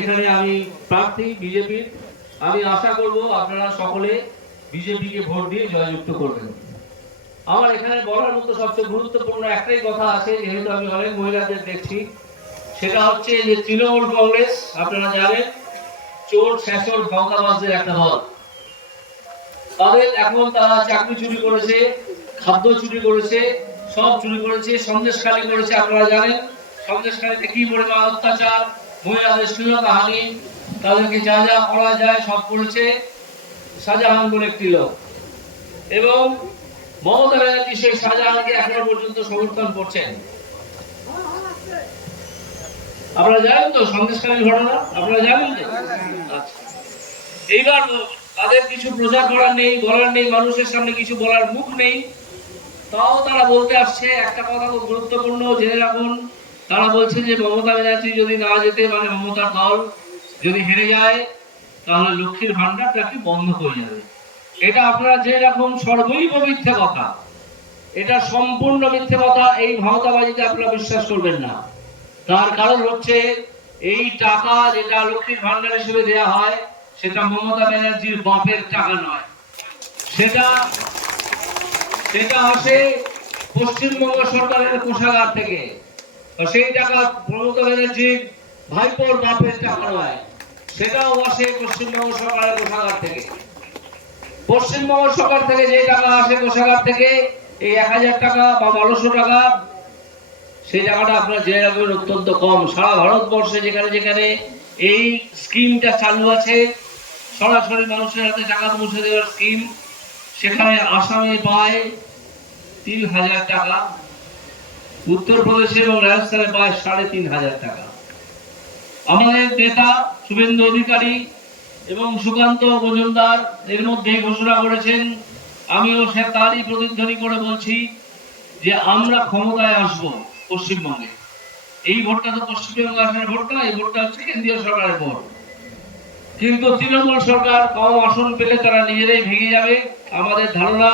এখানে আমি প্রার্থী বিজেপির। আমি আশা করব আপনারা সকলে বিজেপিকে ভোট দিয়ে জয়যুক্ত করবেন। আমার এখানে বলার মতো সবচেয়ে গুরুত্বপূর্ণ একটাই কথা আছে, যেহেতু আমি অনেক মহিলাদের দেখছি, সেটা হচ্ছে যে তৃণমূল কংগ্রেস, আপনারা জানেন, চোর, শেষর ভাওতাবাজদের একটা দল। তাদের এখন তারা চাকরি চুরি করেছে, খাদ্য চুরি করেছে, সব চুরি করেছে, সন্দেশখালী করেছে, আপনারা জানেন। সন্দেশখালীতে কি পরিমাণ অত্যাচার মহিলাদের শ্লীলতাহানি তাদেরকে যা যা করা যায় সব করেছে শাহজাহান বলে একটি লোক। এবং মমতা ব্যানার্জি সেই শাহজাহানকে এখনও পর্যন্ত সমর্থন করছেন। আপনারা জানেন তো সন্দেশখালীর ঘটনা? আপনারা জানেন তো? আচ্ছা। এইবার তাদের কিছু প্রচার করার নেই, বলার নেই, মানুষের সামনে কিছু বলার মুখ নেই। তাও তারা বলতে আসছে, একটা কথা খুব গুরুত্বপূর্ণ, জেনে রাখুন। তারা বলছে যে মমতা ব্যানার্জি যদি না যেতে মানে মমতার দল যদি হেরে যায়, তাহলে লক্ষ্মীর ভান্ডারটা কি বন্ধ হয়ে যাবে? এটা আপনারা জেনে রাখুন, সর্বৈব মিথ্যে কথা। এটা সম্পূর্ণ মিথ্যে কথা, এই ভাওতাবাজিতে আপনারা বিশ্বাস করবেন না। তার কারণ হচ্ছে, এই টাকা যেটা লক্ষ্মীর ভান্ডার হিসেবে দেয়া হয়, সেটা মমতা ব্যানার্জির বাপের টাকা নয়। সেটা সেটা আসে পশ্চিমবঙ্গ সরকারের কোষাগার থেকে। সেই টাকা মমতা ব্যানার্জির ভাইপোর বাপের টাকা নয় সেটাও আসে পশ্চিমবঙ্গ সরকারের কোষাগার থেকে। পশ্চিমবঙ্গ সরকার থেকে যে টাকা আসে কোষাগার থেকে, এই এক হাজার টাকা বা বারোশো টাকা, সেই টাকাটা আপনারা জেনে রাখবেন অত্যন্ত কম। সারা ভারতবর্ষে যেখানে যেখানে এই স্কিমটা চালু আছে, সরাসরি মানুষের হাতে টাকা পৌঁছে দেওয়ার স্কিম, সেখানে আসামে পায় তিন হাজার টাকা উত্তরপ্রদেশে এবং রাজস্থানে পায় সাড়ে তিন হাজার টাকা। আমাদের নেতা শুভেন্দু অধিকারী এবং সুকান্ত মজুমদার এর মধ্যে ঘোষণা করেছেন, আমিও সে তারই প্রতিধ্বনি করে বলছি যে আমরা ক্ষমতায় আসব পশ্চিমবঙ্গে। এই ভোটটা তো পশ্চিমবঙ্গ আসার ভোট না, এই ভোটটা হচ্ছে কেন্দ্রীয় সরকারের ভোট। কিন্তু তৃণমূল সরকার কম আসন পেলে তারা নিজেরাই ভেঙে যাবে। আমাদের ধারণা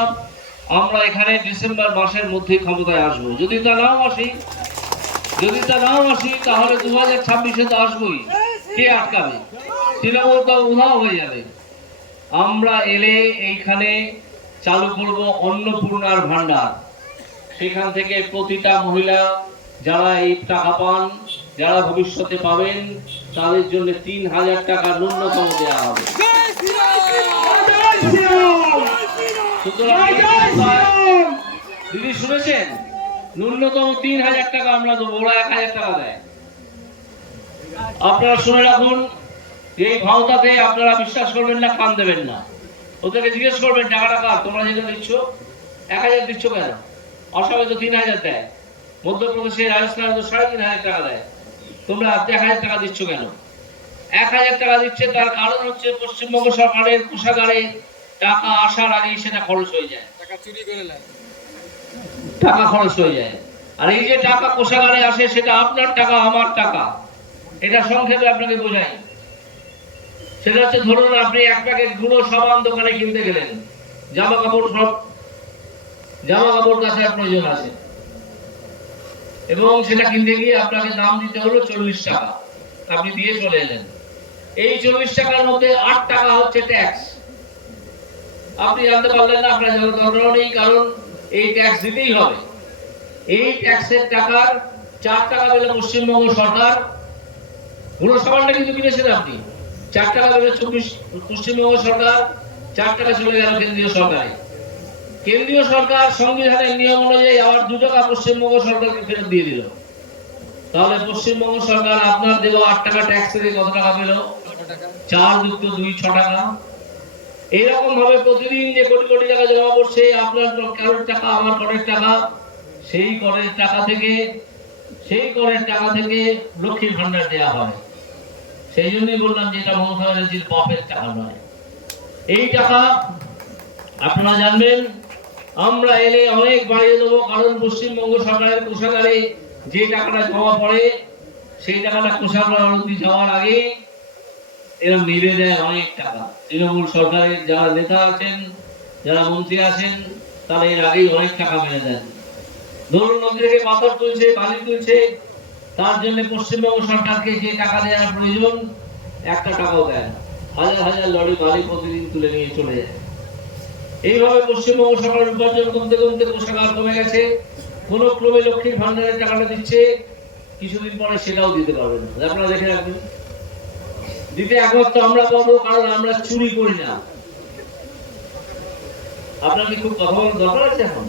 আমরা এখানে ডিসেম্বর মাসের মধ্যে ক্ষমতায় আসব। যদি তা নাও আসি, যদি তা নাও আসি, তাহলে দু হাজার ছাব্বিশে তো আসবোই। কে আটকাবে? তৃণমূল তো উধাও হয়ে যাবে। আমরা এলে এইখানে চালু করব অন্নপূর্ণার ভান্ডার সেখান থেকে প্রতিটা মহিলা, যারা এই টাকা পান, যারা ভবিষ্যতে পাবেন, তাদের জন্য তিন হাজার টাকা ন্যূনতম দেওয়া হবে। দিদি শুনেছেন? ন্যূনতম তিন হাজার টাকা আমরা দেবো ওরা এক হাজার টাকা দেয়। আপনারা শুনে রাখুন এই ভাওতাতে আপনারা বিশ্বাস করবেন না কান দেবেন না। ওদেরকে জিজ্ঞেস করবেন টাকাটা কার? তোমরা যেটা দিচ্ছ এক হাজার দিচ্ছ কেন? অসমে তো তিন হাজার দেয়। মধ্যপ্রদেশে রাজস্থানে তো সাড়ে তিন হাজার টাকা দেয়। তোমরা এক হাজার টাকা দিচ্ছ কেন? এক হাজার টাকা দিচ্ছে তার কারণ হচ্ছে পশ্চিমবঙ্গ সরকারের কোষাগারে টাকা আসার আগেই সেটা খরচ হয়ে যায়। টাকা চুরি করে নেয় টাকা খরচ হয়ে যায়। আর এই যে টাকা কোষাগারে আসে সেটা আপনার টাকা আমার টাকা। এটা সংক্ষেপে আপনাকে বোঝাই। সেটা হচ্ছে ধরুন আপনি এক প্যাকেট গুঁড়ো সাবান দোকানে কিনতে গেলেন। জামা কাপড় সব জামা কাপড় কাছে প্রয়োজন আছে। এবং সেটা কিনতে গিয়ে আপনাকে দাম দিতে হলো চল্লিশ টাকা। আপনি দিয়ে চলে এলেন। এই চল্লিশ টাকার মধ্যে আট টাকা হচ্ছে ট্যাক্স আপনি জানতে পারলেন না, আপনার জানার দরকার নেই, কারণ এই ট্যাক্স দিতেই হবে। এই ট্যাক্সের টাকার চার টাকা পেলে পশ্চিমবঙ্গ সরকার সাবানটা কিন্তু কিনেছেন আপনি। চার টাকা পেলে চব্বিশ, পশ্চিমবঙ্গ সরকার চার টাকা চলে গেল কেন্দ্রীয় সরকারে। কেন্দ্রীয় সরকার সংবিধানের নিয়ম অনুযায়ী আবার দু টাকা পশ্চিমবঙ্গ সরকারকে ফেরত দিয়ে দিল। তাহলে পশ্চিমবঙ্গ সরকার আপনার দেওয়া আট টাকা ট্যাক্স থেকে কত টাকা পেল? চার যুক্ত দুই, ছ টাকা। এইরকম ভাবে প্রতিদিন যে কোটি কোটি টাকা জমা পড়ছে, আপনার কারোর টাকা, আমার করের টাকা, সেই করের টাকা থেকে, সেই করের টাকা থেকে লক্ষ্মীর ভান্ডার দেওয়া হয়। সেই জন্যই বললাম যে এটা মমতা ব্যানার্জির বাপের টাকা নয়। এই টাকা আপনারা জানবেন, আমরা এলে অনেক বাড়িয়ে দেবো, কারণ পশ্চিমবঙ্গ সরকারের কোষাগারে যে টাকাটা জমা পড়ে, সেই টাকাটা কোষাগার অবধি যাওয়ার আগে এরা মেরে দেয় অনেক টাকা। তৃণমূল সরকারের যারা নেতা আছেন, যারা মন্ত্রী আছেন, তারা এর আগেই অনেক টাকা মেরে দেন। ধরুন নদী থেকে পাথর তুলছে বালি তুলছে, তার জন্য পশ্চিমবঙ্গ সরকারকে যে টাকা দেওয়ার প্রয়োজন, একটা টাকাও দেয় হাজার হাজার লরি বালি প্রতিদিন তুলে নিয়ে চলে যায়। এইভাবে পশ্চিমবঙ্গ সরকার উপার্জন কমতে কমতে কোষাগার কমে গেছে। কোন ক্রমে লক্ষ্মীর ভান্ডারের টাকাটা দিচ্ছে, কিছুদিন পরে সেটাও দিতে পারবেন আপনারা দেখে রাখবেন। দিতে একমাত্র আমরা পাবো কারণ আমরা চুরি করি না। আপনার কি খুব কথা বলার দরকার আছে এখন?